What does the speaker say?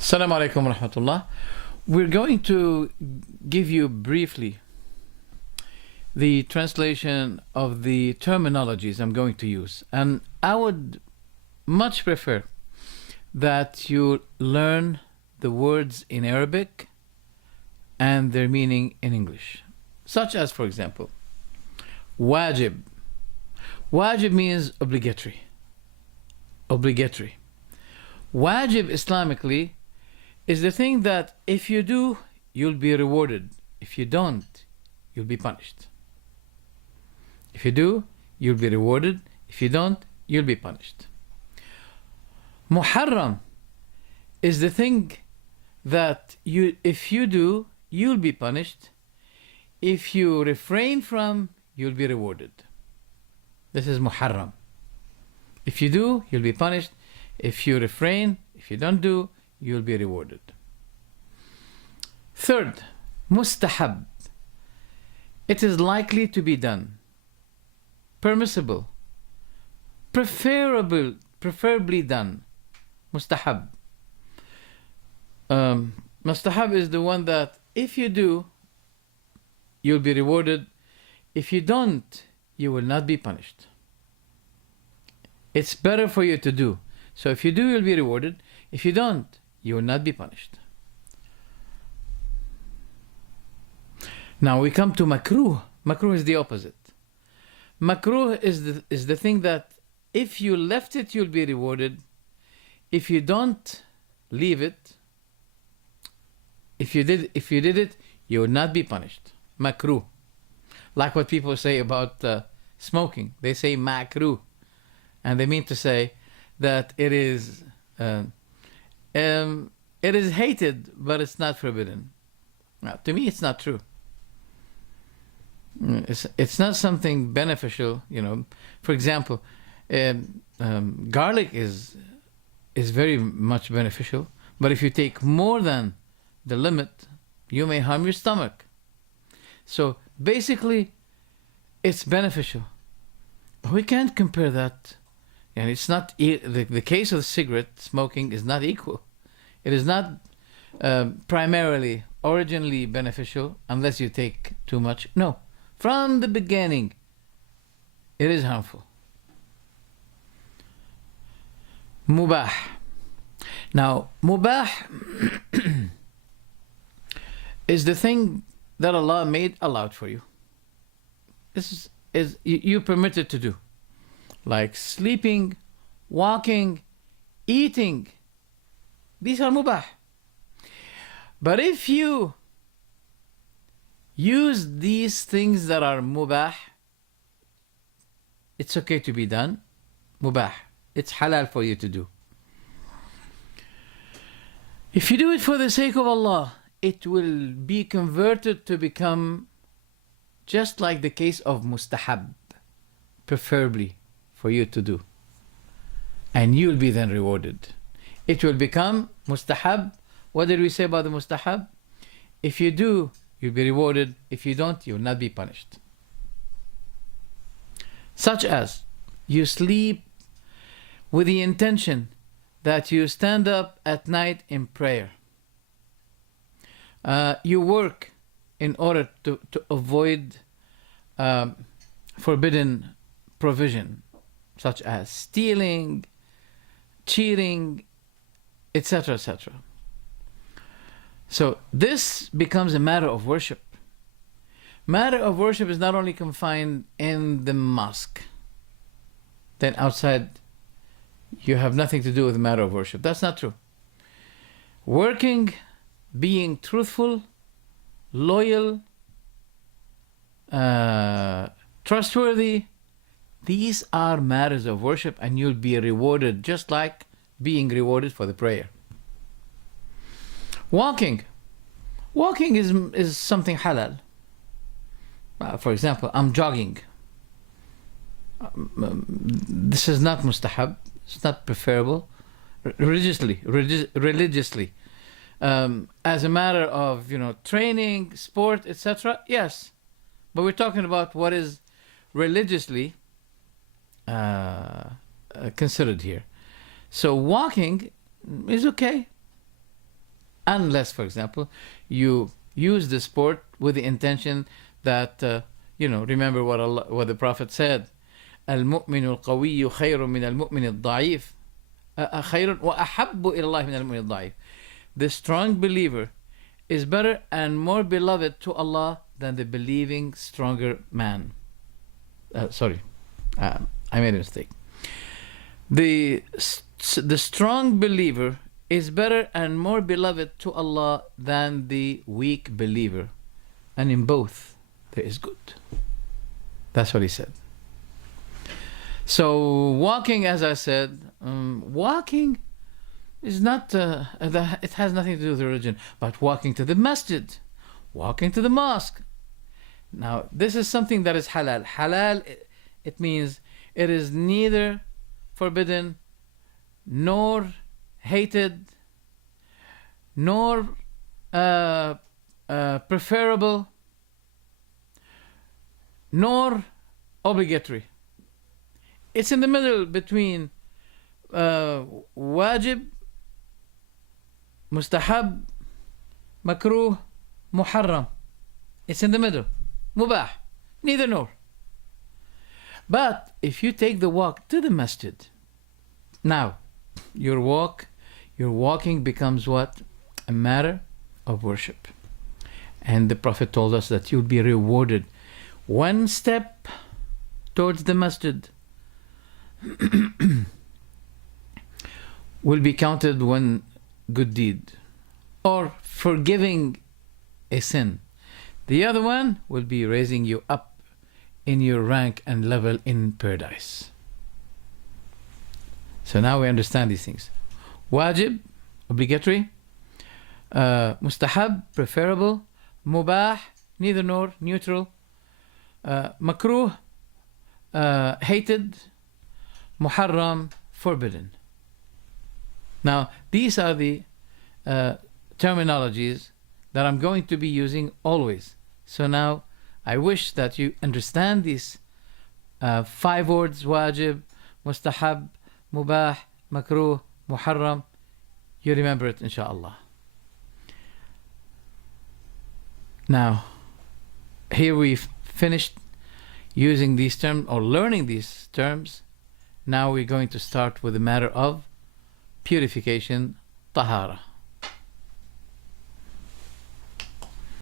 Assalamu alaikum wa rahmatullah. We're going to give you briefly the translation of the terminologies I'm going to use. And I would much prefer that you learn the words in Arabic and their meaning in English. Such as, for example, wajib. Wajib means obligatory. Obligatory. Wajib Islamically is the thing that if you do, you'll be rewarded. If you don't, you'll be punished. If you do, you'll be rewarded. If you don't, you'll be punished. Muharram is the thing that if you do, you'll be punished. If you refrain from, you'll be rewarded. This is Muharram. If you do, you'll be punished. If you refrain, if you don't do, you'll be rewarded. Third, mustahab. It is likely to be done. Permissible. Preferably done. Mustahab. Mustahab is the one that if you do, you'll be rewarded. If you don't, you will not be punished. It's better for you to do. So if you do, you'll be rewarded. If you don't, you will not be punished. Now we come to makruh. Makruh is the opposite. Makruh is the thing that if you left it, you'll be rewarded. If you don't leave it, if you did it, you will not be punished. Makruh. Like what people say about smoking. They say makruh. And they mean to say that it is hated, but it's not forbidden. Now, to me, it's not true. It's not something beneficial, you know. For example, garlic is very much beneficial, but if you take more than the limit, you may harm your stomach. So basically, it's beneficial. We can't compare that. And it's not the case of cigarette smoking is not equal. It is not originally beneficial unless you take too much. No, from the beginning, it is harmful. Mubah. Now, mubah is the thing that Allah made allowed for you. This is you permitted to do. Like sleeping, walking, eating. These are mubah. But if you use these things that are mubah, it's okay to be done. Mubah. It's halal for you to do. If you do it for the sake of Allah, it will be converted to become just like the case of mustahab, preferably for you to do, and you'll be then rewarded. It will become mustahab. What did we say about the mustahab? If you do, you'll be rewarded. If you don't, you will not be punished. Such as you sleep with the intention that you stand up at night in prayer. You work in order to avoid forbidden provision, such as stealing, cheating, etc., etc. So this becomes a matter of worship. Matter of worship is not only confined in the mosque. Then outside, you have nothing to do with the matter of worship. That's not true. Working, being truthful, loyal, trustworthy, these are matters of worship, and you'll be rewarded just like being rewarded for the prayer. Walking is something halal. For example, I'm jogging. This is not mustahab. It's not preferable. Religiously, as a matter of training, sport, etc. Yes, but we're talking about what is religiously considered here. So walking is okay. unless, for example, you use the sport with the intention that, remember what the Prophet said: المؤمن القوي خير من المؤمن الضعيف خير وأحب إلى الله من المؤمن الضعيف. The strong believer is better and more beloved to Allah than the believing stronger man. Sorry, I made a mistake. The strong believer is better and more beloved to Allah than the weak believer, and in both there is good. That's what he said. So walking, as I said, walking is not, it has nothing to do with religion, but walking to the masjid, walking to the mosque. Now, this is something that is halal. Halal, it means it is neither forbidden, nor hated, nor preferable, nor obligatory. It's in the middle between wajib, mustahab, makruh, muharram. It's in the middle. Mubah. Neither nor. But if you take the walk to the masjid, now your walking becomes what? A matter of worship. And the Prophet told us that you'll be rewarded. One step towards the masjid will be counted one good deed, or forgiving a sin. The other one will be raising you up in your rank and level in paradise. So now we understand these things. Wajib, obligatory. Mustahab, preferable. Mubah, neither nor, neutral. Makruh, hated. Muharram, forbidden. Now, these are the terminologies that I'm going to be using always. So now, I wish that you understand these 5 words: wajib, mustahab, mubah, makruh, muharram. You remember it, inshallah. Now, here we've finished using these terms or learning these terms. Now we're going to start with the matter of purification, tahara.